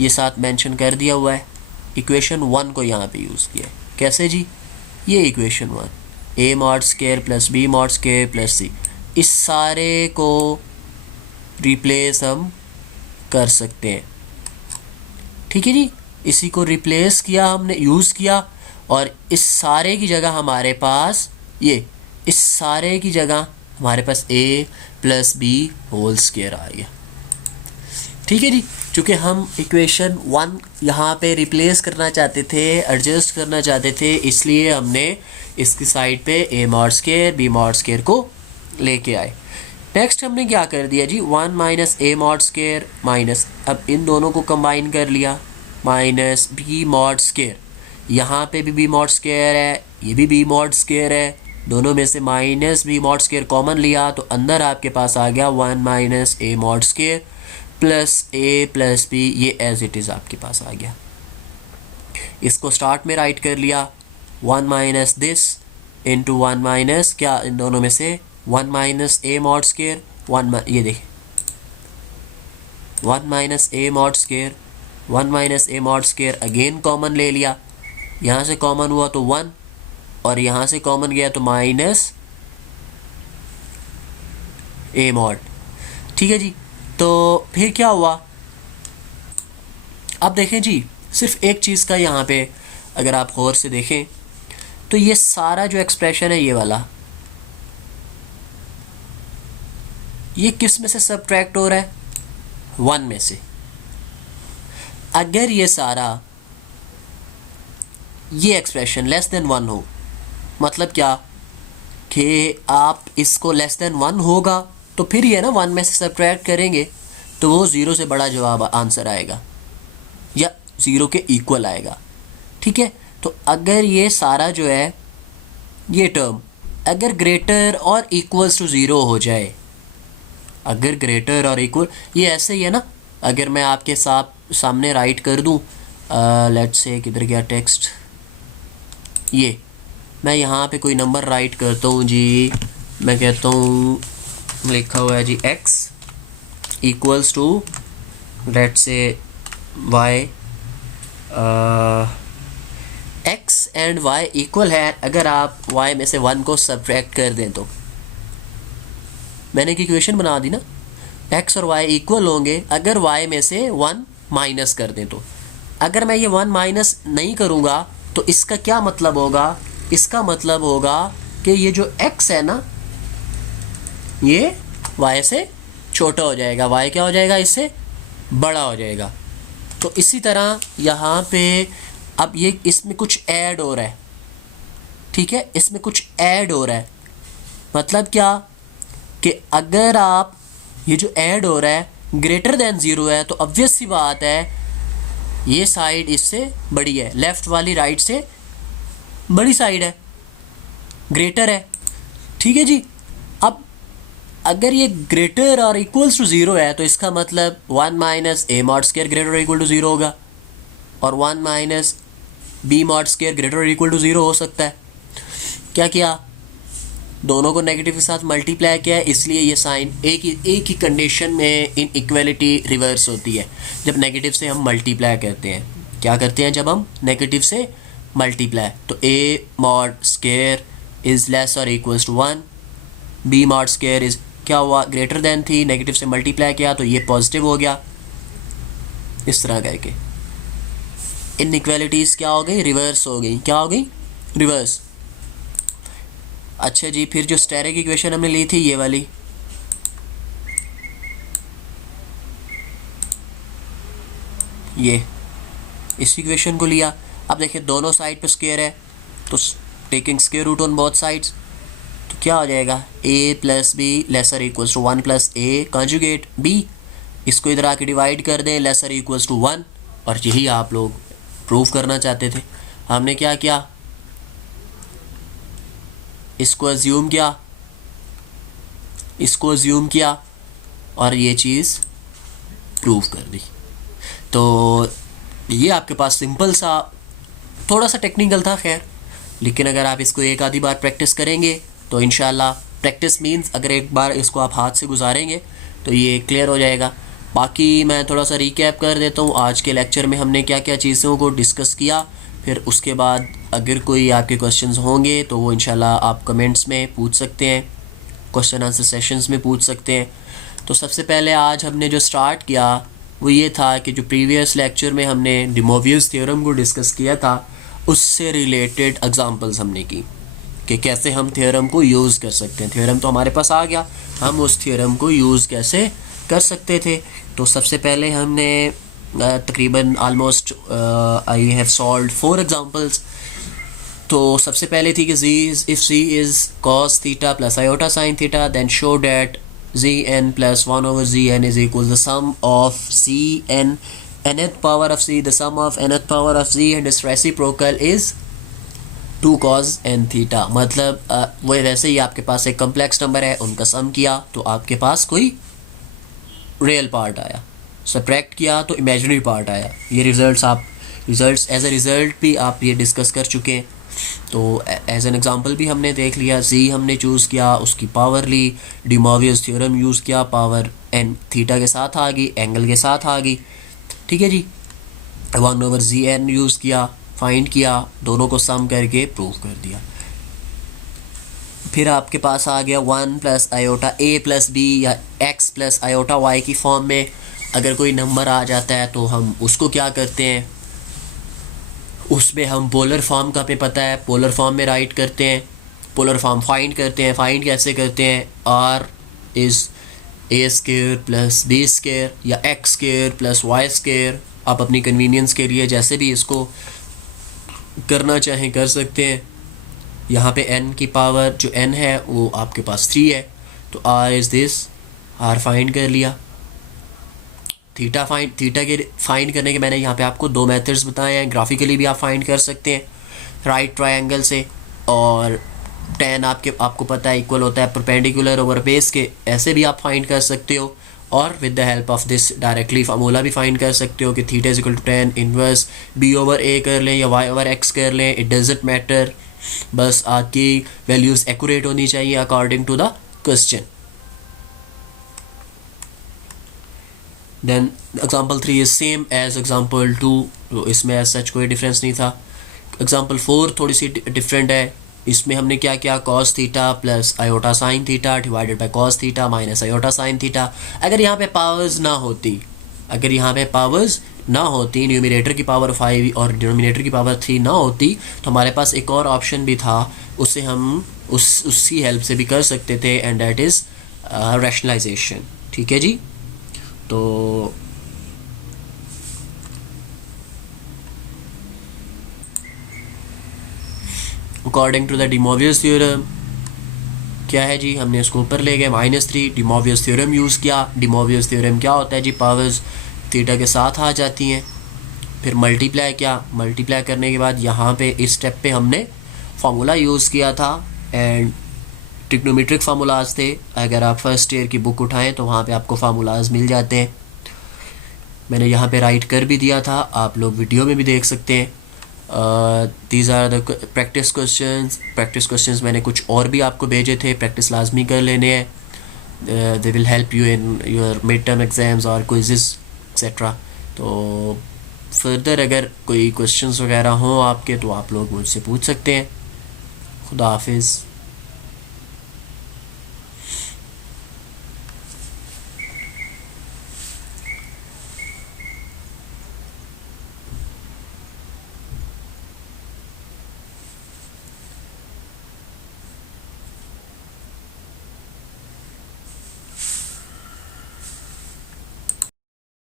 ये साथ मेंशन कर दिया हुआ है, इक्वेशन 1 को यहाँ पे यूज़ किया है। कैसे जी, ये equation 1 A mod square plus B mod square plus C, इस सारे को रिप्लेस हम कर सकते हैं, ठीक है जी। इसी को रिप्लेस किया हमने, यूज़ किया, और इस सारे की जगह हमारे पास ये, इस सारे की जगह हमारे पास ए प्लस बी होल स्क्वायर आ गया, ठीक है जी। चूँकि हम इक्वेशन 1 यहाँ पे रिप्लेस करना चाहते थे, एडजस्ट करना चाहते थे, इसलिए हमने इसकी साइड पे A mod square B mod square को लेके आए। नेक्स्ट हमने क्या कर दिया जी, 1 माइनस ए मॉड स्क्वायर माइनस, अब इन दोनों को कंबाइन कर लिया, माइनस बी मॉड स्क्वायर, यहाँ पे भी बी मॉड स्क्वायर है, ये भी बी मॉड स्क्वायर है, दोनों में से minus b mod square common लिया तो अंदर आपके पास आ गया 1 minus A mod square plus a plus b, ये एज इट इज़ आपके पास आ गया। इसको स्टार्ट में राइट कर लिया, 1 माइनस दिस इंटू 1 माइनस क्या, इन दोनों में से 1 माइनस ए मॉड स्क्वायर, 1 ये देखें 1 माइनस ए मॉड स्क्वायर, 1 माइनस ए मॉड स्क्वायर अगेन कॉमन ले लिया, यहाँ से कॉमन हुआ तो 1 और यहाँ से कॉमन गया तो माइनस ए मॉड, ठीक है जी। तो फिर क्या हुआ, अब देखें जी सिर्फ एक चीज़ का यहाँ पे अगर आप गौर से देखें तो ये सारा जो एक्सप्रेशन है ये वाला, ये किस में से सब्ट्रैक्ट हो रहा है, 1 में से। अगर ये सारा ये एक्सप्रेशन लेस देन 1 हो, मतलब क्या कि आप इसको लेस देन 1 होगा तो फिर ये ना 1 में से सब्ट्रैक्ट करेंगे तो वो 0 से बड़ा जवाब आंसर आएगा या 0 के इक्वल आएगा, ठीक है। तो अगर ये सारा जो है ये टर्म अगर ग्रेटर और इक्वल्स टू 0 हो जाए, अगर ग्रेटर और इक्वल, ये ऐसे ही है ना, अगर मैं आपके सामने राइट कर दूं, लेट्स से किधर गया टेक्स्ट, ये मैं यहाँ पे कोई नंबर राइट करता हूँ जी, मैं कहता हूँ लिखा हुआ है z x equals to let's say y, x and y equal है, अगर आप y में से 1 को सब्ट्रैक्ट कर दें तो मैंने एक इक्वेशन बना दी ना, x और y इक्वल होंगे अगर y में से 1 माइनस कर दें तो। अगर मैं ये 1 माइनस नहीं करूँगा तो इसका क्या मतलब होगा, इसका मतलब होगा कि ये जो x है ना ये y से छोटा हो जाएगा, y क्या हो जाएगा, इससे बड़ा हो जाएगा। तो इसी तरह यहाँ पे अब ये इसमें कुछ ऐड हो रहा है, ठीक है, इसमें कुछ ऐड हो रहा है, मतलब क्या कि अगर आप ये जो ऐड हो रहा है ग्रेटर देन 0 है तो ऑब्वियस सी बात है ये साइड इससे बड़ी है, लेफ़्ट वाली राइट से बड़ी साइड है, ग्रेटर है, ठीक है जी। अब अगर ये ग्रेटर और इक्वल्स टू ज़ीरो है तो इसका मतलब 1 माइनस ए मॉड स्क्वायर ग्रेटर और इक्वल टू ज़ीरो होगा, और 1 minus b mod square greater और इक्वल टू ज़ीरो हो सकता है। क्या किया, दोनों को नेगेटिव के साथ मल्टीप्लाई किया है, इसलिए ये साइन एक ही कंडीशन में इन इक्वलिटी रिवर्स होती है, जब नेगेटिव से हम मल्टीप्लाई करते हैं। क्या करते हैं जब हम नेगेटिव से मल्टीप्लाई, तो a mod square is less और equals to 1, b mod square is क्या हुआ, ग्रेटर देन थी, नेगेटिव से मल्टीप्लाई किया तो ये पॉजिटिव हो गया। इस तरह करके इनइक्वालिटीज़ क्या हो गई, रिवर्स हो गई। क्या हो गई, रिवर्स। अच्छा जी, फिर जो स्टेरिक इक्वेशन हमने ली थी ये वाली, ये इस इक्वेशन को लिया। अब देखिए दोनों साइड पे स्क्वायर है तो taking square root on both sides, तो क्या हो जाएगा, a plus b lesser equals to 1 plus a conjugate b। इसको इधर आके डिवाइड कर दें, लेसर इक्वल्स टू 1, और यही आप लोग प्रूव करना चाहते थे। हमने क्या किया, इसको अज्यूम किया, इसको अज्यूम किया और ये चीज़ प्रूव कर दी। तो ये आपके पास सिंपल सा, थोड़ा सा टेक्निकल था खैर, लेकिन अगर आप इसको एक आधी बार प्रैक्टिस करेंगे तो इंशाल्लाह, प्रैक्टिस मीन्स अगर एक बार इसको आप हाथ से गुजारेंगे तो ये क्लियर हो जाएगा। बाकी मैं थोड़ा सा रिकैप कर देता हूँ आज के लेक्चर में हमने क्या क्या चीज़ों को डिस्कस किया, फिर उसके बाद अगर कोई आपके क्वेश्चंस होंगे तो वो इंशाल्लाह आप कमेंट्स में पूछ सकते हैं, क्वेश्चन आंसर सेशंस में पूछ सकते हैं। तो सबसे पहले आज हमने जो स्टार्ट किया वो ये था कि जो प्रीवियस लेक्चर में हमने डी मोवियस थ्योरम को डिस्कस किया था, उससे रिलेटेड एग्जांपल्स हमने की कि कैसे हम थ्योरम को यूज़ कर सकते हैं। थ्योरम तो हमारे पास आ गया, हम उस थ्योरम को यूज़ कैसे कर सकते थे। तो सबसे पहले हमने तकरीबन almost I have solved 4 examples. तो सबसे पहले थी कि if z is cos theta plus iota sine theta then show that zn plus 1 over zn is equal the sum of cn nth power of c, the sum of nth power of z and its reciprocal is 2 cos n theta। मतलब वो वैसे ही आपके पास एक complex number है, उनका सम किया तो आपके पास कोई रियल पार्ट आया, सब्ट्रैक्ट किया तो इमेजिनरी पार्ट आया। ये रिजल्ट्स एज ए रिज़ल्ट भी आप ये डिस्कस कर चुके हैं। तो एज एन एग्ज़ाम्पल भी हमने देख लिया, z हमने चूज़ किया, उसकी पावर ली, डी मोवियस थ्योरम यूज़ किया, पावर n थीटा के साथ आ गई, एंगल के साथ आ गई, ठीक है जी। 1 ओवर zn यूज़ किया, फाइंड किया, दोनों को सम करके प्रूव कर दिया। फिर आपके पास आ गया 1 plus iota a plus b या x प्लस आयोटा y की फॉर्म में अगर कोई नंबर आ जाता है तो हम उसको क्या करते हैं, उसमें हम पोलर फॉर्म का पे पता है, पोलर फॉर्म में राइट करते हैं, पोलर फॉर्म फाइंड करते हैं। फाइंड कैसे करते हैं, r is a square plus b square या x square plus y square, आप अपनी कन्वीनियंस के लिए जैसे भी इसको करना चाहें कर सकते हैं। यहाँ पे n की पावर जो n है वो आपके पास 3 है, तो r is this, r find कर लिया। थीटा के फाइंड करने के मैंने यहाँ पे आपको 2 मेथड्स बताए हैं, ग्राफिकली भी आप फाइंड कर सकते हैं राइट ट्रायंगल से, और tan आपको पता है इक्वल होता है परपेंडिकुलर ओवर बेस के, ऐसे भी आप फाइंड कर सकते हो। और with the help of this directly formula भी फाइंड कर सकते हो कि theta is equal to tan inverse b over a कर लें या y ओवर x कर लें, इट डजंट मैटर, बस आपकी वैल्यूज़ एक्यूरेट होनी चाहिए according to the question. Then example 3 is same as example 2, तो इसमें एज सच कोई डिफरेंस नहीं था। एग्जाम्पल 4 थोड़ी सी डिफरेंट है, इसमें हमने क्या किया, cos theta plus iota sine theta divided by cos theta minus iota sine theta. अगर यहाँ पे पावर्स ना होती, न्यूमरेटर की पावर 5 और डिनोमिनेटर की पावर 3 ना होती, तो हमारे पास एक और ऑप्शन भी था, उससे हम उसकी हेल्प से भी कर सकते थे, एंड दैट इज़ रैशनलाइजेशन। ठीक है जी। तो according to the de Moivre's theorem क्या है जी, हमने इसको ऊपर ले गए -3, डी मोवियस थ्योरम यूज़ किया। डी मोवियस थ्योरम क्या होता है जी, पावर्स थीटा के साथ आ जाती हैं, फिर मल्टीप्लाई किया, मल्टीप्लाई करने के बाद यहाँ पे इस स्टेप पे हमने फार्मूला यूज़ किया था एंड ट्रिग्नोमेट्रिक फार्मूलाज थे। अगर आप फर्स्ट ईयर की बुक उठाएं तो वहाँ पे आपको फार्मूलाज मिल जाते हैं। मैंने यहाँ पे राइट कर भी दिया था, आप लोग वीडियो में भी देख सकते हैं। These are the practice questions. Practice questions मैंने कुछ और भी आपको भेजे थे, प्रैक्टिस लाजमी कर लेने हैं। They will help you in your mid term exams और क्विज़ेस एक्सेट्रा। तो फर्दर अगर कोई क्वेश्चंस वगैरह हों आपके तो आप लोग मुझसे पूछ सकते हैं। खुदा हाफिज़।